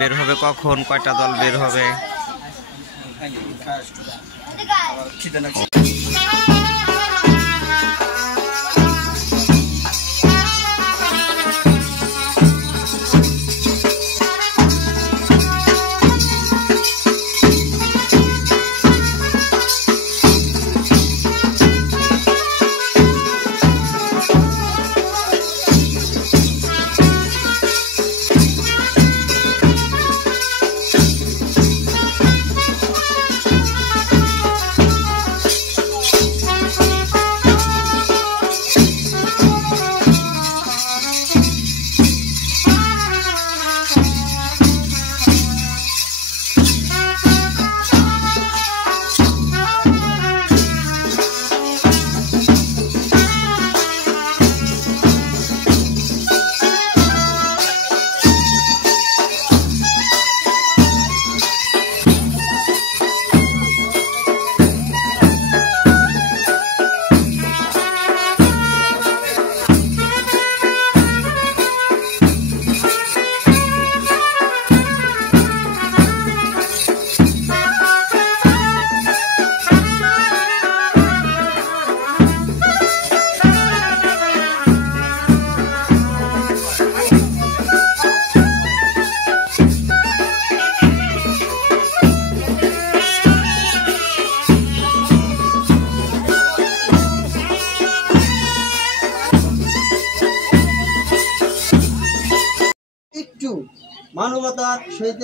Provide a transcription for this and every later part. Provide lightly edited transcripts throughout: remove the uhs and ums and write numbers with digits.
বের হবে কখন, কয়টা দল বের হবে? মানবতার সহিত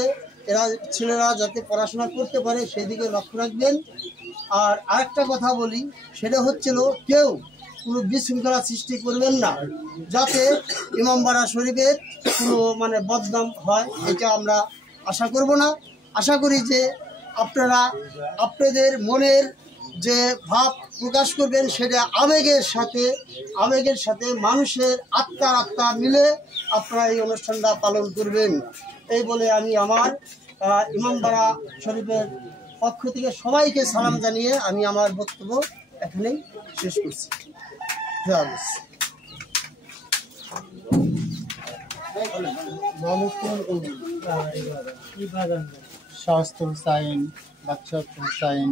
এরা ছেলেরা যাতে পড়াশোনা করতে পারে সেই দিকে লক্ষ্য রাখবেন। আর আরেকটা কথা বলি, সেটা হচ্ছিল কেউ কোনো বিশৃঙ্খলা সৃষ্টি করবেন না, যাতে ইমামবাড়া শরীফের কোনো বদনাম হয়, এটা আমরা আশা করব না। আশা করি যে আপনারা আপনাদের মনের যে ভাব প্রকাশ করবেন সেটা আবেগের সাথে মানুষের আত্মা মিলে আপনারা এই অনুষ্ঠানটা পালন করবেন। এই বলে আমি আমার ইমামবাড়া শরীফের পক্ষ থেকে সবাইকে সালাম জানিয়ে আমি আমার বক্তব্য এখানেই শেষ করছি। শাহস্ত হুসাইন, বাদশাহ হুসাইন,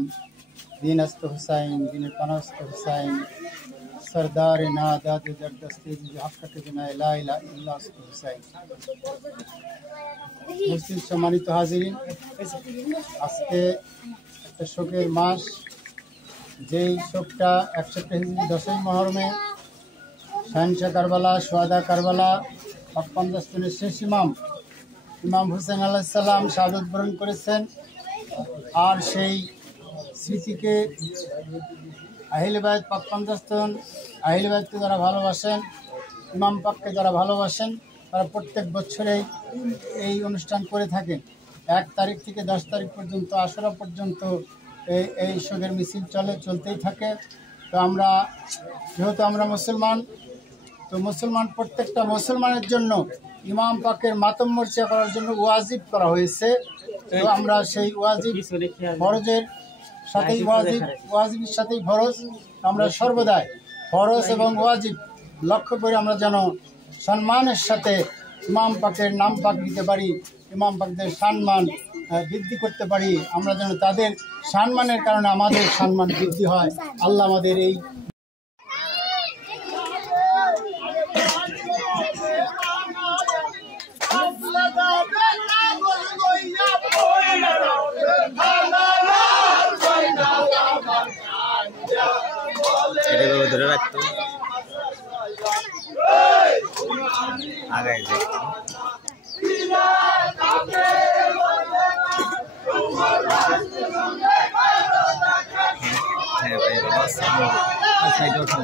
দীনস্ত হুসাইন, দিন পানস্ত হুসাইন, সরদার নাদাদ জরদস্তি হকত জনায় লা ইলাহা ইল্লাল্লাহ হুসাইন। মুসলিম সম্মানিত হাজিরিন, আজকে একটা শোকের মাস, যেই শোকটা 61 হিজরি 10ই মহরমে শাহেনশাহ কারবালা, সোহাদা কারবালা 50 জনের শেষ ইমাম হুসেন আলাইহিস সালাম শাহাদাত বরণ করেছেন। আর সেই স্মৃতিকে আহলে বায়ত 50 জন আহলে বায়তকে যারা ভালোবাসেন, ইমাম পাককে যারা ভালোবাসেন, তারা প্রত্যেক বছরেই এই অনুষ্ঠান করে থাকেন। 1 তারিখ থেকে 10 তারিখ পর্যন্ত, আশুরা পর্যন্ত এই শোকের মিছিল চলতেই থাকে। তো যেহেতু আমরা মুসলমান, তো প্রত্যেকটা মুসলমানের জন্য ইমাম পাকের মাতম মর্চা করার জন্য ওয়াজিব করা হয়েছে। তো আমরা সেই ফরজের সাথেই ওয়াজিবের সাথেই ফরজ, আমরা সর্বদাই ফরজ এবং ওয়াজিব লক্ষ্য করে আমরা যেন সম্মানের সাথে ইমাম পাকের নাম পাক দিতে পারি, ইমাম পাকদের সম্মান বৃদ্ধি করতে পারি। আমরা যেন তাদের সম্মানের কারণে আমাদের সম্মান বৃদ্ধি হয়। আল্লাহ আমাদের এই ধরে রাখতো আগায় দেখতো। হ্যাঁ ভাই, সাইডে ওঠা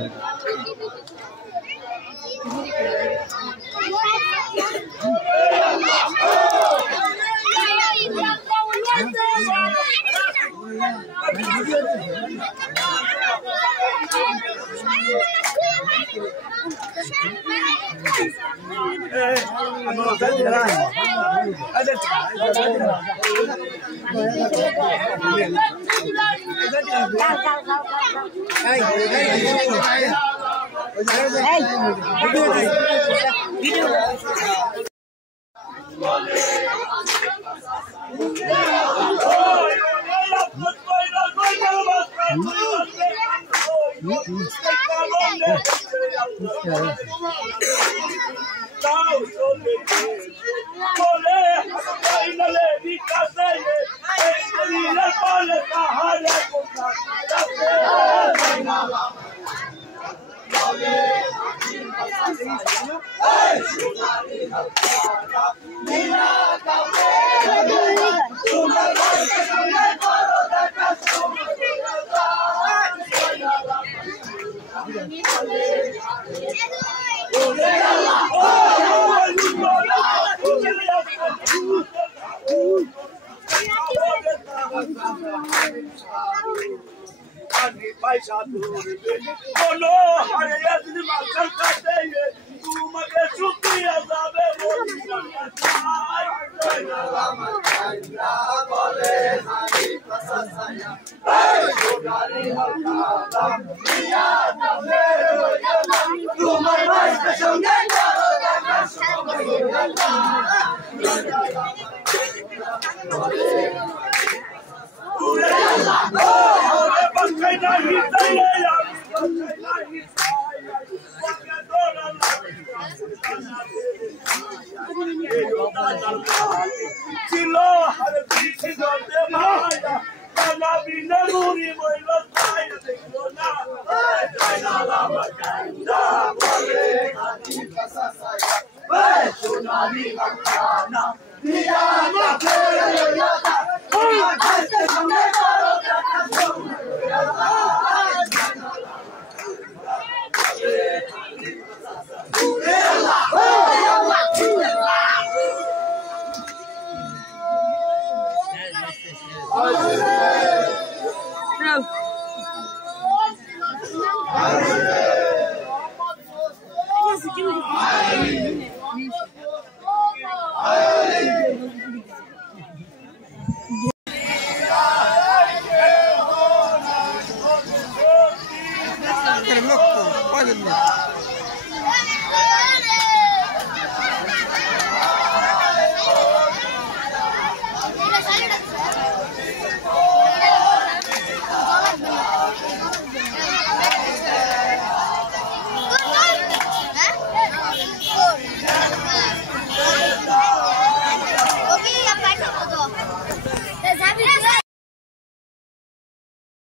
Sonali